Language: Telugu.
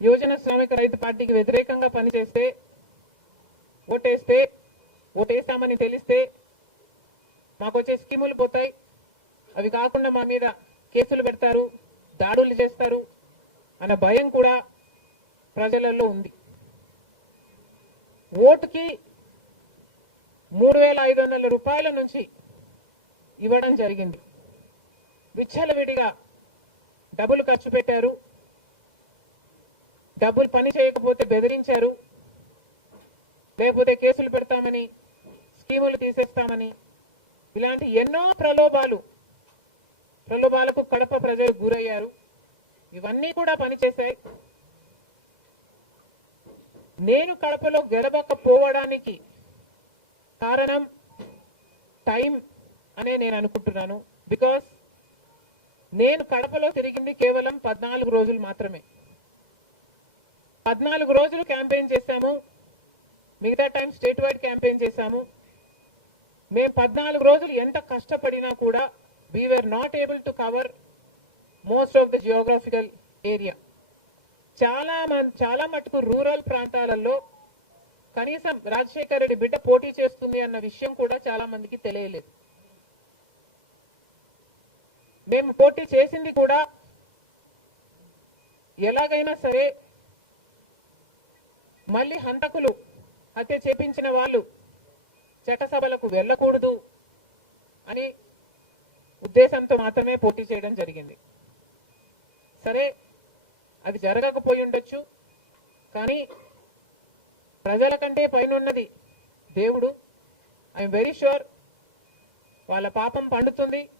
యువజన శ్రామిక రైతు పార్టీకి వ్యతిరేకంగా పనిచేస్తే ఓటేస్తే ఓటేస్తామని తెలిస్తే మాకు వచ్చే స్కీములు పోతాయి. అవి కాకుండా మా మీద కేసులు పెడతారు దాడులు చేస్తారు అన్న భయం కూడా ప్రజలలో ఉంది. ఓటుకి మూడు వేల ఐదు వందల రూపాయల నుంచి ఇవ్వడం జరిగింది. విచ్చలవిడిగా డబ్బులు ఖర్చు పెట్టారు. డబ్బులు పని చేయకపోతే బెదిరించారు. లేకపోతే కేసులు పెడతామని స్కీములు తీసేస్తామని. ఇలాంటి ఎన్నో ప్రలోభాలు ప్రలోభాలకు కడప ప్రజలు గురయ్యారు. ఇవన్నీ కూడా పనిచేశాయి. నేను కడపలో గెలవకపోవడానికి కారణం టైం అనే నేను అనుకుంటున్నాను. బికాస్ నేను కడపలో తిరిగింది కేవలం పద్నాలుగు రోజులు మాత్రమే. పద్నాలుగు రోజులు క్యాంపెయిన్ చేశాము. మిగతా టైం స్టేట్ వైడ్ క్యాంపెయిన్ చేశాము. మేము పద్నాలుగు రోజులు ఎంత కష్టపడినా కూడా we are not able to cover most of the geographical area చాలా మం- చాలా మటుకు రూరల్ ప్రాంతాలలో కనీసం రాజశేఖర రెడ్డి బిడ్డ పోటీ చేస్తుంది అన్న విషయం కూడా చాలా మందికి తెలియలేదు. మేము పోటీ చేసింది కూడా ఎలాగైనా సరే మళ్ళీ హంతకులు హత్య చేపించిన వాళ్ళు చట్టసభలకు వెళ్ళకూడదు అని ఉద్దేశంతో మాత్రమే పోటీ చేయడం జరిగింది. సరే అది జరగకపోయి ఉండొచ్చు కానీ ప్రజల కంటే పైనున్నది దేవుడు. ఐఎమ్ వెరీ షూర్ వాళ్ళ పాపం పండుతుంది.